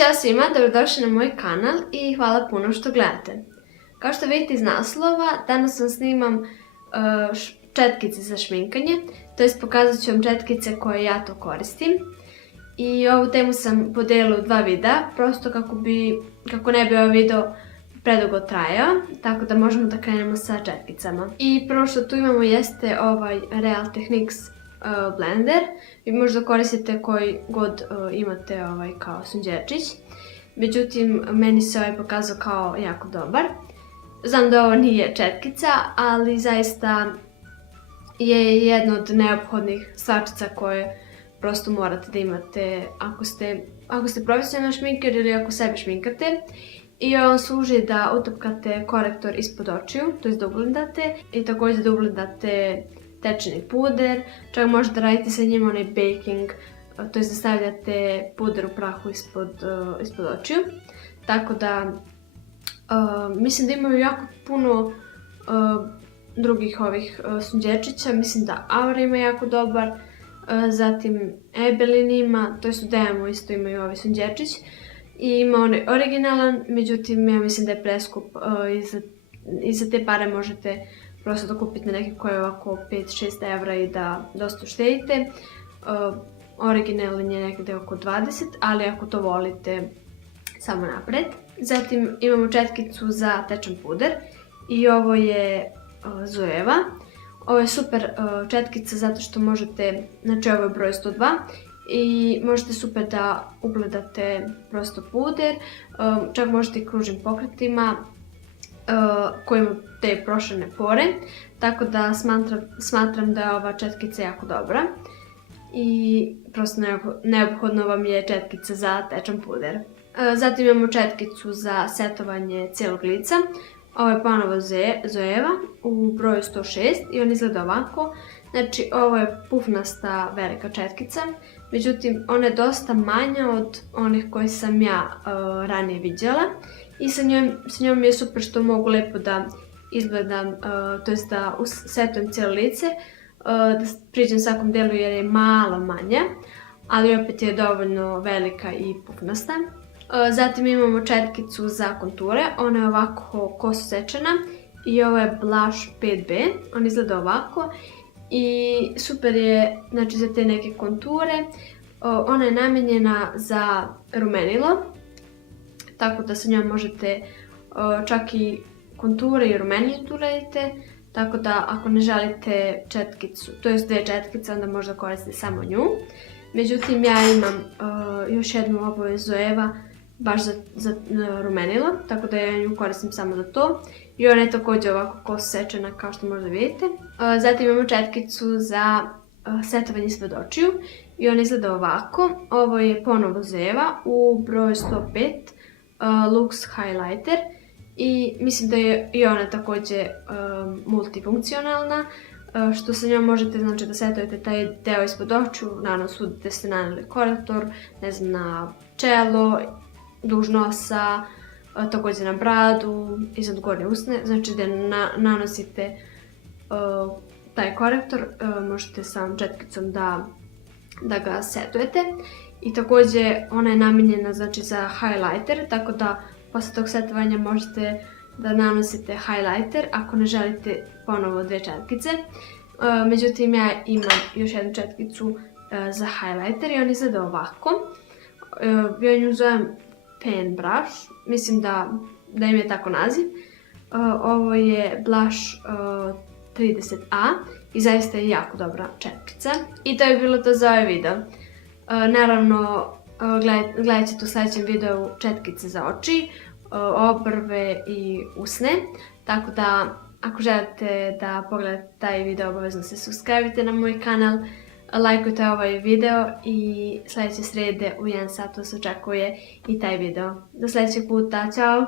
Ćao svima, dobrodošli na moj kanal i hvala puno što gledate. Kao što vidite iz naslova, danas vam snimam četkice za šminkanje, to jest pokazat ću vam četkice koje ja to koristim. I ovu temu sam podelila u dva videa, prosto kako ne bi ovaj video predugo trajao, tako da možemo da krenemo sa četkicama. I prvo što tu imamo jeste ovaj Real Techniques blender. Vi možda koristite koji god imate kao sunđerčić. Međutim, meni se ovaj pokazao kao jako dobar. Znam da ovo nije četkica, ali zaista je jedna od neophodnih stvarčica koje prosto morate da imate ako ste profesionalni šminker ili ako sebe šminkate. I on služi da utapkate korektor ispod očiju, to je da ublendate, i također da ublendate tečni puder, čak možete raditi sa njima onaj baking, to je da stavljate puder u prahu ispod očiju. Tako da, mislim da imaju jako puno drugih ovih sunđerčića, mislim da Aura ima jako dobar, zatim Ebelin ima, to je u DM-u isto imaju ovaj sunđerčić. I ima onaj originalan, međutim ja mislim da je preskup i za te pare možete prosto da kupite neki koji je ovako 5-6 evra i da dosta uštedite. Originalan je negde oko 20, ali ako to volite, samo napred. Zatim imamo četkicu za tečan puder i ovo je Zoeva. Ovo je super četkica zato što možete, znači ovo je broj 102, i možete super da ugledate prosto puder, čak možete i kružnim pokretima koji ima te proširene pore, tako da smatram da je ova četkica jako dobra i prosto neophodno vam je četkica za tečan puder. Zatim imamo četkicu za setovanje cijelog lica. Ovo je ponovo Zoeva u broju 106 i on izgleda ovako. Znači ovo je pufnasta velika četkica, međutim ona je dosta manja od onih koje sam ja ranije vidjela i sa njom je super što mogu lepo da izgledam, to jest da setujem cijelo lice, da priđem svakom delu jer je malo manja, ali opet je dovoljno velika i pufnasta. Zatim imamo četkicu za konture, ona je ovako koso sečena i ovo je Blush 5B, on izgleda ovako. I super je, znači, za te neke konture. Ona je namijenjena za rumenilo, tako da sa njom možete čak i konture i rumenilo tu radite, tako da ako ne želite četkicu, to jest dve četkice, onda možda koristite samo nju. Međutim, ja imam još jednu oboje Zoeva baš za rumenilo, tako da ja nju koristim samo za to. I ona je također ovako koso sečena kao što možda vidite. Zatim imamo četkicu za setovanje ispod očiju i ona izgleda ovako. Ovo je ponovo Zoeva u broju 105 Lux Highlighter i mislim da je i ona također multifunkcionalna, što sa njom možete, znači, da setujete taj deo ispod očiju, na nos da ste naneli korektor, ne znam, na čelo, duž nosa, također na bradu, iznad gornje usne, znači da nanosite taj korektor, možete sa četkicom da ga setujete. I također ona je namijenjena, znači, za highlighter, tako da posle tog setovanja možete da nanosite highlighter ako ne želite ponovo dve četkice. Međutim, ja imam još jednu četkicu za highlighter i on izgleda ovako. Ja nju zovem Pen Brush, mislim da im je tako naziv. Ovo je Blush 30A i zaista je jako dobra četkica. I to je bilo to za ovaj video. Naravno, gledat ćete u sljedećem videu četkice za oči, obrve i usne. Tako da, ako želite da pogledate taj video, obavezno se subscribe-ite na moj kanal, lajkujte ovaj video i sljedeće srijede u 1 sat vas očekuje i taj video. Do sljedećeg puta, ćao!